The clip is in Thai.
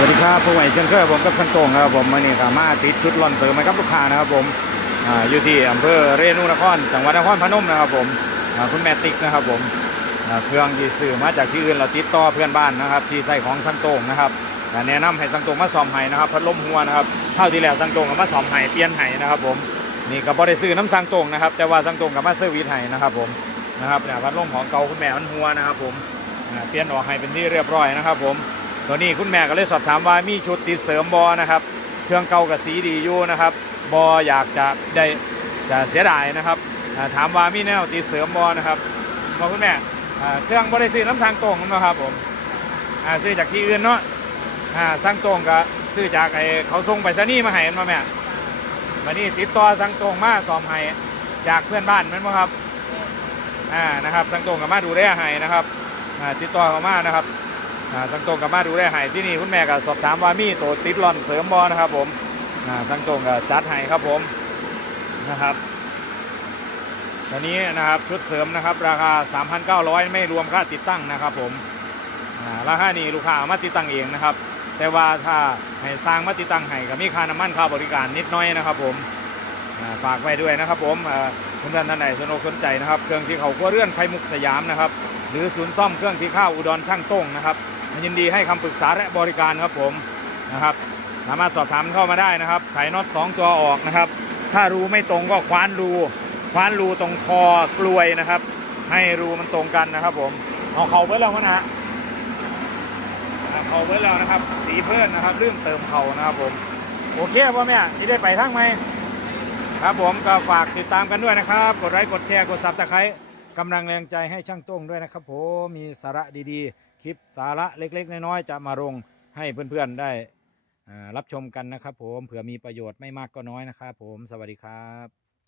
วัสดีครับผู้ใหญ่เช่นเคยผมกับช่างโต้งครับผมวันนี้ก็มาติดชุดล่อนเสริมให้กับลูกค้านะครับผมอยู่ที่อำเภอเรนูนครจังหวัดนครพนมนะครับผมคุณแม่ติ๊กนะครับผมเครื่องที่ซื้อมาจากที่อื่นเราติดต่อเพื่อนบ้านนะครับ ที่ใส่ของช่างโต้งนะครับแนะนำให้ช่างโต้งมาซ่อมให้นะครับพัดลมหัวนะครับเท่าที่แล้วช่างโต้งก็มาซ่อมให้เปลี่ยนให้นะครับผมนี่ก็บ่ได้ซื้อน้ำช่างโต้งนะครับ แต่ว่าช่างโต้งก็มาเซอร์วิสให้นะครับผมนะครับเนี่ยพัดลมของเก่าคุณแม่มันหัวนะครับผมเปลี่ยนออกให้เป็นที่เรียบร้อยนะครับผม ตัวนี้คุณแม่ก็เลยสอบถามว่ามีชุดติดเสริมบอนะครับ เครื่องเก่ากับสีดีอยู่นะครับบออยากจะได้จะเสียดายนะครับถามว่ามีแนวติดเสริมบอนะครับบอกคุณแม่เครื่องบริษัทน้ำทางตรงนะครับผมซื้อจากที่อื่นเนาะอ่าสั่งตรงก็ซื้อจากไอ้เขาส่งไปซนี่มาให้มาแม่มานี่ติดต่อสั่งตรงมาสอมให้จากเพื่อนบ้านม่นบ่ครับอ่านะครับสั่งตรงกับมาดูแลให้นะครับติดต่อเขามานะครับ ทั้งตรงกับมาดูได้ให้ที่นี่คุณแม่ก็สอบถามว่ามีตัวติดร่อนเสริมบอนะครับผมอ่าทั้งตรงก็จัดให้ครับผมนะครับตอนนี้นะครับชุดเสริมนะครับราคา 3,900 ไม่รวมค่าติดตั้งนะครับผมราคานี้ลูกค้ามาติดตั้งเองนะครับ แต่ว่าถ้าให้สร้างมาติดตั้งให้ก็มีค่าน้ำมันค่าบริการนิดน้อยนะครับผมฝากไว้ด้วยนะครับผมคุณท่านท่านใดสนอกสนใจนะครับ เครื่องที่เขาขั้วเรื่อนไขมุกสยามนะครับ หรือศูนย์ซ่อมเครื่องชี้ข้าวอุดรช่างต้งนะครับ ยินดีให้คำปรึกษาและบริการครับผมนะครับ สามารถสอบถามเข้ามาได้นะครับ ไขน็อตสองตัวออกนะครับ ถ้ารูไม่ตรงก็คว้านรูคว้านรูตรงคอกลวยนะครับ ให้รูมันตรงกันนะครับ ผมเอาเข่าเบิ้ลแล้วนะฮะเอาเข่าเบิ้ลแล้วนะครับ สีเพิ่อนนะครับเรื่องเติมเข่านะครับผมโอเคพ่อแม่ที่ได้ไปทั้งไหมครับผมก็ฝากติดตามกันด้วยนะครับ กดไลค์กดแชร์กดซับสไครต์กำลังแรงใจให้ช่างต้งด้วยนะครับผมมีสาระดีๆ คลิปสาระเล็ก ๆ น้อยๆจะมาลงให้เพื่อนๆได้รับชมกันนะครับ ผมเผื่อมีประโยชน์ไม่มากก็น้อยนะครับ ผมสวัสดีครับ